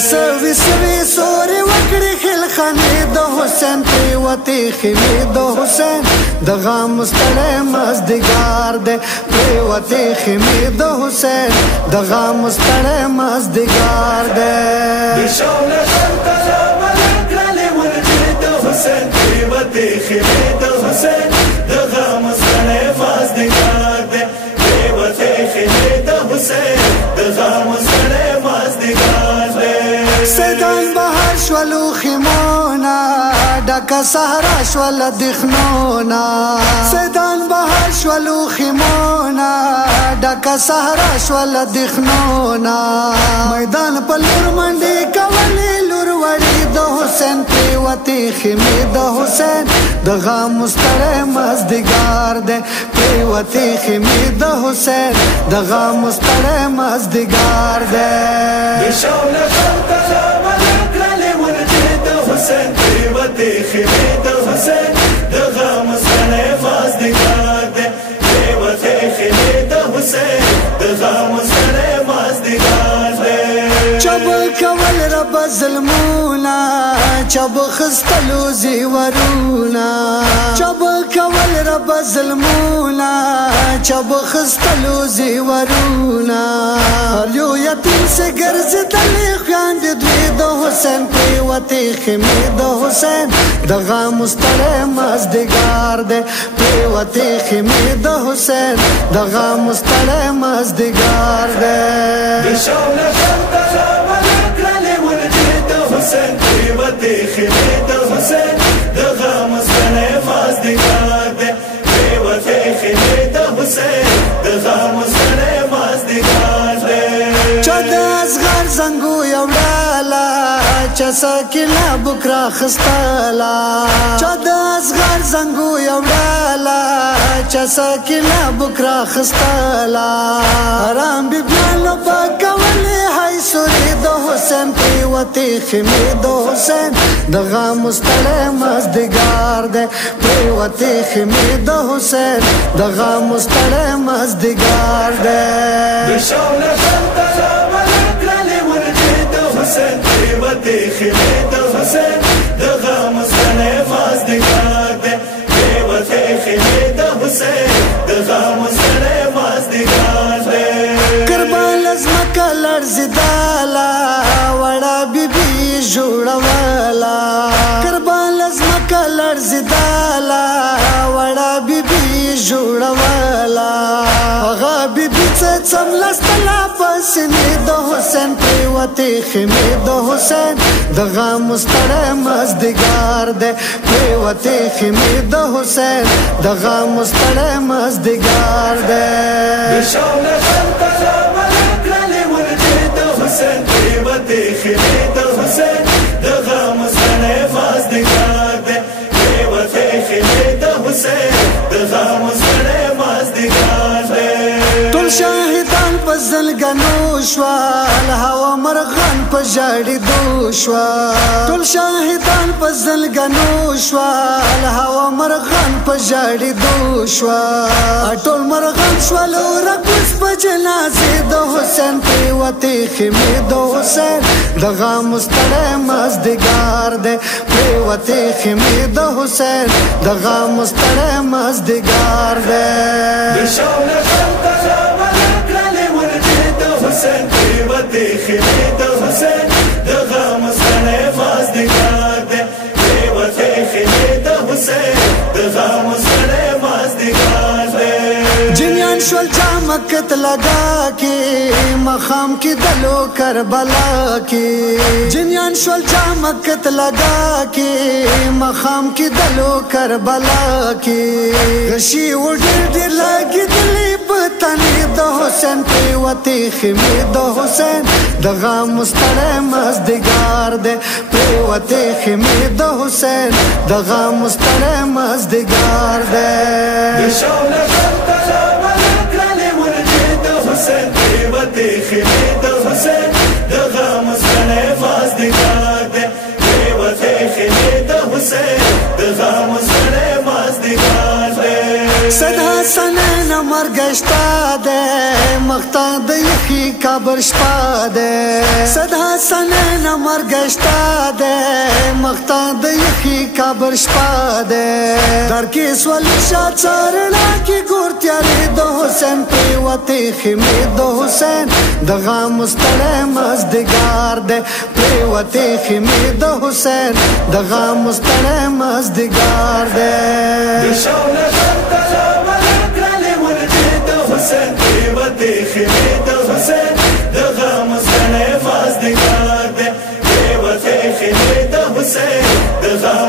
سوي سوي سوري وکړي خل خانه د حسین پریوتی خمه د حسین د غم مستړی مزدګار ده پریوتی خمه د حسین د غم مستړی مزدګار ده بشاله خلطلا ولکړلې ورته د حسین پریوتی خمه د حسین د غم مستړی مزدګار ده پریوتی خمه د حسین د غم مستړی مزدګار ده سیدان بهر شولو خیمونا ډکه صحرا شول دخنونا سیدان بهر شولو خیمونا ډکه صحرا شول دخنونا میدان په لور منډې کولې لور وړې د حسین پریوتی خیمې د حسین د غم مستړی مزدګار ده پریوتی خیمې د حسین د غم مستړی مزدګار ده بشاله خلطلا ولکړلې ورته د حسین پریوتی خیمې د حسین د غم مستړی مزدګار ده پریوتی خیمې د حسین د غم مستړی مزدګار ده چب کول رب ظلمونا چب خستلو زیورونا چب کول رب ظلمونا چب خستلو زیورونا یو یتیم سے ګرځېدلې خویندې دوی د حسین پریوتی خیمې د حسین د غم مستړی مزدګار ده پریوتی خیمې د حسین د غم مستړی مزدګار ده بشاله خلطلا ولکړلې ورته د حسین پریوتی خیمې د حسین د غم مستړی مزدګار ده پریوتی خیمې د حسین د غم مستړی مزدګار ده چا د اصغر زنګو یوړاله چا سکینه بکرا خستاله چا د اصغر زنګو یوړاله چا سکینه بکرا خستاله آرام بیبیانو پاکولې هی سوري د حسین پریوتی خیمې د حسین د غم مستړی مزدګار ده پریوتی خیمې د حسین د غم مستړی مزدګار ده بشاله خلطلا ولکړلې ورته د حسین پریوتی خیمې د حسین د غم مستړی مزدګار ده پریوتی خیمې د حسین د غم مستړی مزدګار ده قربان لزمکه لړزېداله وړه بیبي جوړوله قربان لزمکه لړزېداله وړه بیبي جوړوله هغه بیبي څه څملستله په سینې د حسین پریوتی خیمې د حسین د غم مستړی مزدګار ده پریوتی خیمې د حسین د غم مستړی مزدګار ده بشاله خلطلا ولکړلې ورته د حسین پریوتی خیمې د حسین د غم مستړی مزدګار ده پریوتی خیمې د حسین د غم مستړی مزدګار ده ټول شاهدان په زلګنو شوال هوا مرغان په ژړېدو شوه ټول شاهدان په زلګنو شوال هوا مرغان په ژړېدو شوه ټول مرغان شول ورکوس په جنازې د حسین پریوتی خیمې د حسین د غم مستړی مزدګار ده پریوتی خیمې د حسین د غم مستړی مزدګار ده بشاله خلطلا ولکړلې ورته د حسین پریوتی خیمې د حسین د غم مستړی مزدګار ده پریوتی خیمې د حسین د غم مستړی مزدګار ده جنیان شول جامکت لگا کے مقام کی دلو کربلا کے جنیان شول جامکت لگا کے مقام کی دلو کربلا کے غشی وډر ډیر لګی دلی پتنی د حسین پریوتی خمی د حسین دغه مستړی مزدگار دے پریوتی خمی د حسین دغه مستړی مزدگار دے شوله غلطه ولکرلی مرجی د حسین پریوتی خمی د حسین دغه مستړی مزدگار دے پریوتی خمی د حسین دغه مستړی مزدگار دے صدا سنین مرگشتا دے مختا د یخی قبر شپا دے صدا سنین مرگشتا دے مختا د یخی قبر شپا دے در کی سولی شاد سارنا کی گور تیاری د حسین پریوتی خمی د حسین دغه مستړی مزدگار دے پریوتی خمی د حسین دغه مستړی مزدگار دے شوله غلطه ولکرلی مرجی د حسین پریوتی خمی د حسین دغه مستړی مزدگار دے پریوتی خمی د حسین دغه